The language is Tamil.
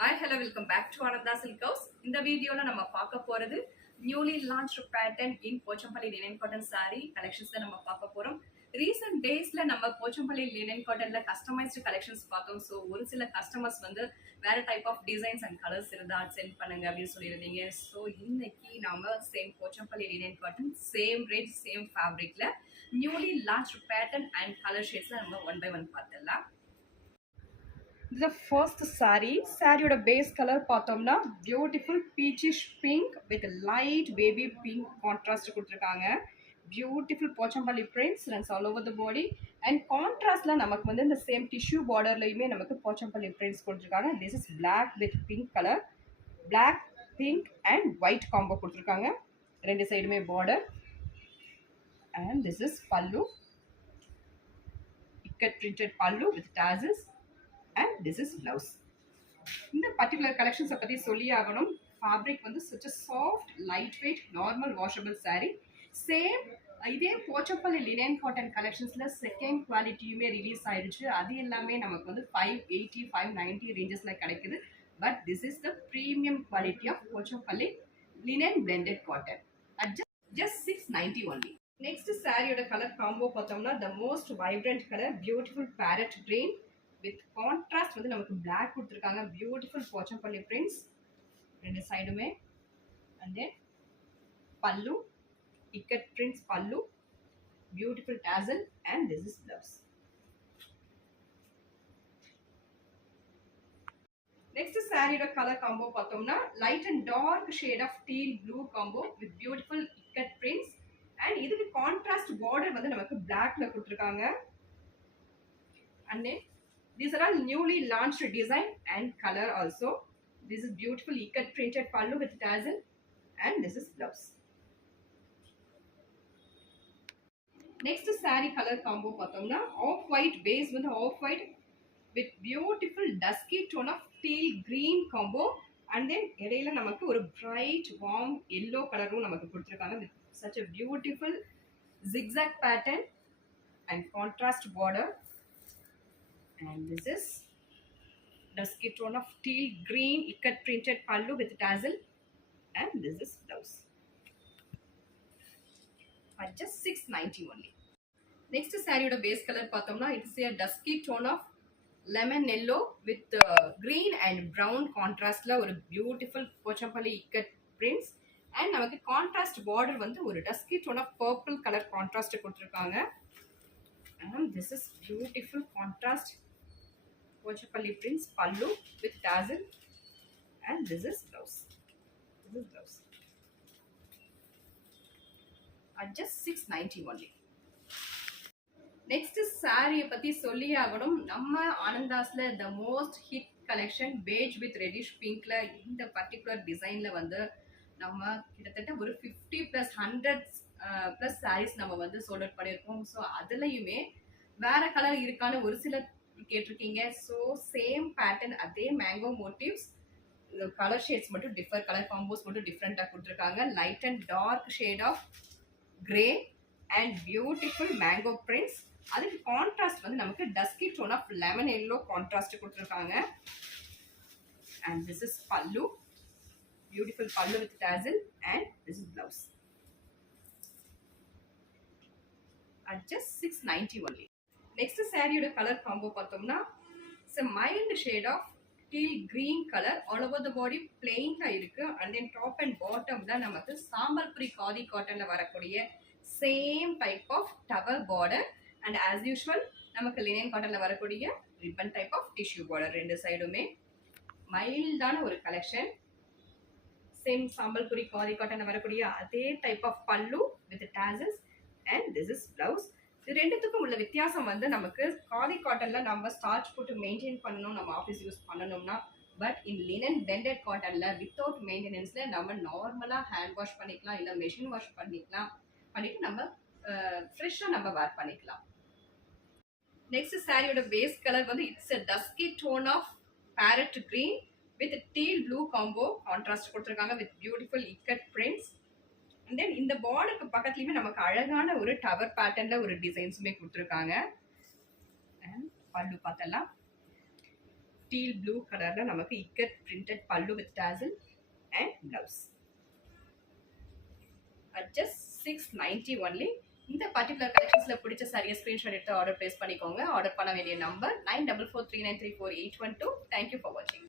Hi, hello, welcome back to Ananda Silk House. இந்த வீடியோல நம்ம பார்க்க போறது newly launched pattern in Pochampally linen cotton saree collections தான் நம்ம பார்க்க போறோம். ரீசன்ட் டேஸ்ல நம்ம போச்சம்பள்ளி லினன் காட்டன்ல கஸ்டமைஸ்டு கலெக்ஷன்ஸ் பார்த்தோம். ஸோ ஒரு சில கஸ்டமர்ஸ் வந்து வேற type of designs and colours இருந்தா சென்ட் பண்ணுங்க அப்படின்னு சொல்லியிருந்தீங்க. ஸோ இன்னைக்கு நாம same Pochampally linen cotton same rate same ஃபேப்ரிக்ல newly launched pattern and colour ஷேட்ஸ்ல நம்ம ஒன் பை ஒன் பார்த்துடலாம். The first saree ஓட பேஸ் கலர் பார்த்தோம்னா beautiful peachish pink with light baby pink contrast கொடுத்துருக்காங்க. Beautiful Pochampally prints runs all over the body and கான்ட்ராஸ்ட்ல நமக்கு வந்து இந்த சேம் டிஷ்யூ பார்டர்லையுமே நமக்கு போச்சம்பள்ளி பிரிண்ட்ஸ் கொடுத்துருக்காங்க. This is black with pink colour, black pink and white combo கொடுத்துருக்காங்க. ரெண்டு சைடுமே border and this is pallu, ikat printed pallu with tassels and this is blouse. இந்த பர்டிகுலர் கலெக்ஷன்ஸை பற்றி சொல்லி ஆகணும். ஃபேப்ரிக் வந்து such a soft, lightweight, normal washable saree. Same இதே போச்சம்பள்ளி லினன் காட்டன் கலெக்ஷன்ஸில் செகண்ட் குவாலிட்டியுமே ரிலீஸ் ஆயிடுச்சு. அது எல்லாமே நமக்கு வந்து 580, 590 ரேஞ்சஸில் கிடைக்குது. But this is the premium quality of Pochampally linen blended cotton at just 690 only. Next சாரியோட கலர் காம்போ பார்த்தோம்னா the most vibrant colour beautiful parrot green with contrast வந்து நமக்கு பிளாக் கொடுத்துருக்காங்க. பியூட்டிஃபுல் போச்சம்பள்ளி பிரிண்ட்ஸ் ரெண்டு சைடுமே and then pallu, ikat prints pallu, beautiful tassel and this is blouse. Next சாரியோட கலர் காம்போ பார்த்தோம்னா light and dark shade of teal blue combo with beautiful ikat prints and இதுக்கு கான்ட்ராஸ்ட் பார்டர் வந்து நமக்கு பிளாக்ல கொடுத்துருக்காங்க. And then these are all newly launched design and color also. This is beautiful ikat printed pallu with tassel and this is blouse. Next saree color combo pathomna off white base with off white with beautiful dusky tone of teal green combo and then edaila namakku oru bright warm yellow color namakku kuduthirukanga with such a beautiful zigzag pattern and contrast border. And this is dusky tone of teal green ikat printed pallu with tassel and this is blouse at just 690 only. Next saree oda base color pathomna it's a dusky tone of lemon yellow with green and brown contrast la oru beautiful pochampalli ikat prints and namakku contrast border vandu oru dusky tone of purple color contrast kuduthirukanga and this is beautiful contrast pochampalli prints pallu with tassel and this is blouse. This is blouse at just 690 only. Next saree பத்தி சொல்லி ஆகணும். நம்ம ஆனந்தாஸ்ல the most hit collection beige with reddish pinkல இந்த பர்டிகுலர் டிசைன்ல வந்து நம்ம கிட்டத்தட்ட ஒரு 50 plus 100 plus sarees நம்ம வந்து சோல்ட் அவுட் பண்ணியிருக்கோம். ஸோ அதுலயுமே வேற கலர் இருக்கான்னு ஒரு சில கேட்டிருக்கீங்க. ஸோ சேம் பேட்டர்ன் அதே மேங்கோ மோட்டிவ்ஸ், கலர் ஷேட்ஸ் மட்டும் கலர் காம்போஸ் மட்டும் டிஃப்ரெண்டாக கொடுத்துருக்காங்க. Light and dark shade of grey and beautiful mango prints. அதுக்கு கான்ட்ராஸ்ட் வந்து நமக்கு dusky tone of lemon yellow contrast கொடுத்துருக்காங்க. And this is pallu, beautiful pallu with tassel and this is blouse at just 690 only. Next சாரியோட கலர் காம்போ பார்த்தோம்னா it's a mild shade of teal green color all over the body plainல இருக்கு. அண்ட் தென் டாப் அண்ட் பாட்டம்ல நமக்கு சாம்பல்புரி காதி காட்டன்ல வரக்கூடிய same type of towel border and as usual நமக்கு லினன் காட்டன்ல வரக்கூடிய ribbon type of tissue border. ரெண்டு சைடுமே மைல்டான ஒரு கலெக்ஷன். சேம் சாம்பல்புரி காதி காட்டன்ல வரக்கூடிய அதே type of pallu with tassels and this is blouse. இது ரெண்டுத்துக்கும் உள்ள வித்தியாசம் வந்து நமக்கு காதி காட்டன்ல நம்ம ஸ்டார்ச் போட்டு மெயின்டைன் பண்ணணும், நம்ம ஆஃபீஸ் யூஸ் பண்ணணும்னா. பட் இன் லினன் பிளெண்டட் காட்டன்ல வித்தவுட் மெயின்டெனன்ஸ்ல நம்ம நார்மலா ஹேண்ட் வாஷ் பண்ணிக்கலாம், இல்லை மெஷின் வாஷ் பண்ணிட்டு நம்ம ஃப்ரெஷ்ஷாக நம்ம வேர் பண்ணிக்கலாம். நெக்ஸ்ட் சாரியோட பேஸ் கலர் வந்து it's a dusky tone of parrot green with teal blue combo contrast கொடுத்துருக்காங்க with beautiful ikat prints. And then இந்த பார்டருக்கு பக்கத்துலையுமே நமக்கு அழகான ஒரு டவர் பேட்டர்ன்ல ஒரு டிசைன்ஸுமே கொடுத்துருக்காங்க. அண்ட் பல்லு பார்த்தலாம் டீல் ப்ளூ கலர்ல நமக்கு ikat printed pallu with tassel and blouse. At just 690 only. இந்த பர்டிகுலர் கலெக்ஷன்ஸ்ல பிடிச்ச சாரியை ஸ்கிரீன்ஷாட் எடுத்து ஆர்டர் பிளேஸ் பண்ணிக்கோங்க. ஆர்டர் பண்ண வேண்டிய நம்பர் 9443934812. தேங்க்யூ ஃபார் வாட்சிங்.